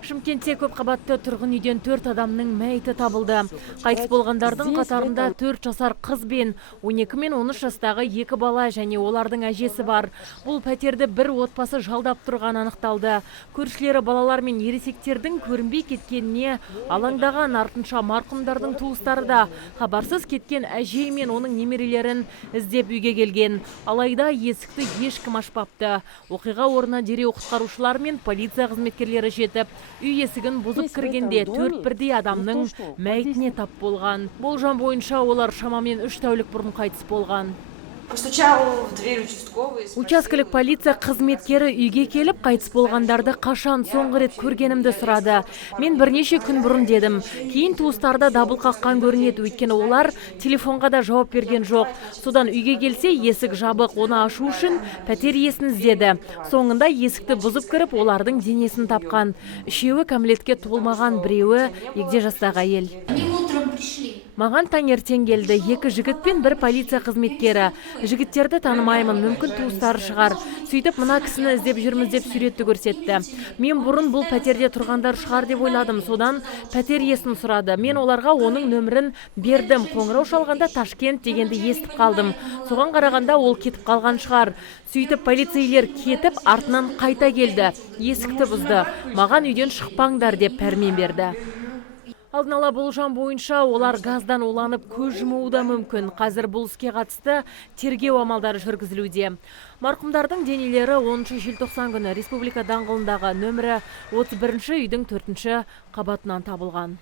Шымкентте көп қабатты тұрғын үйден 4 адамның мәйіті табылды. Қайтыс болғандардың қатарында 4 жасар қыз бен 12 мен 13 жастағы 2 бала және олардың әжесі бар. Бұл пәтерді бір отбасы жалдап тұрған анықталды. Көршілері балалар мен ересектердің көрінбей кеткеніне алаңдаған, артынша марқұмдардың туыстары да хабарсыз кеткен әже мен оның немерелерін іздеп үйге келген. Алайда есікті ешкім ашпапты. Оқиға орнына дереу құтқарушылар мен полиция қызметкерлері жетіп, үй есігін бұзып кіргенде 4 бірдей адамның мәйітіне тап болған. Болжам бойынша олар шамамен 3 тәулік бұрын қайтыс болған. Учаскелік полиция қызметкері үйге келіп, қайтыс болғандарды қашан соңғы рет көргенімді сұрады. Мен бірнеше күн бұрын дедім. Кейін туыстарда дабыл қаққан көрінеді, өйткені олар телефонға да жауап берген жоқ. Содан үйге келсе, есік жабық, оны ашу үшін пәтер иесін іздеді. Соңында есікті бұзып кіріп, олардың денесін тапқан. Үшеуі кәмелетке толмаған, біреуі егде жастағы әйел. Маған таңертең келді. 2 жігіт пен 1 полиция қызметкері. Жігіттерді танымаймын, мүмкін туыстары шығар. Сөйтіп, мына кісіні іздеп жүрміз деп суретті көрсетті. Мен бұрын бұл пәтерде тұрғандар шығар деп ойладым. Содан пәтер иесін сұрады. Мен оларға оның нөмірін бердім. Қоңырау шалғанда Ташкент дегенді естіп қалдым. Соған қарағанда ол кетіп қалған шығар. Сөйтіп, полицейлер кетіп, артынан қайта келді. Есікті бұзды. Маған үйден шықпаңдар деп пәрмен берді. Алдын ала болжам бойынша олар газдан уланып көз жұмуы да мүмкін. Қазір бұл іске қатысты тергеу амалдары жүргізілуде. Марқұмдардың денелері 10 желтоқсан күні Республика даңғылындағы нөмірі 31 үйдің 4 қабатынан табылған.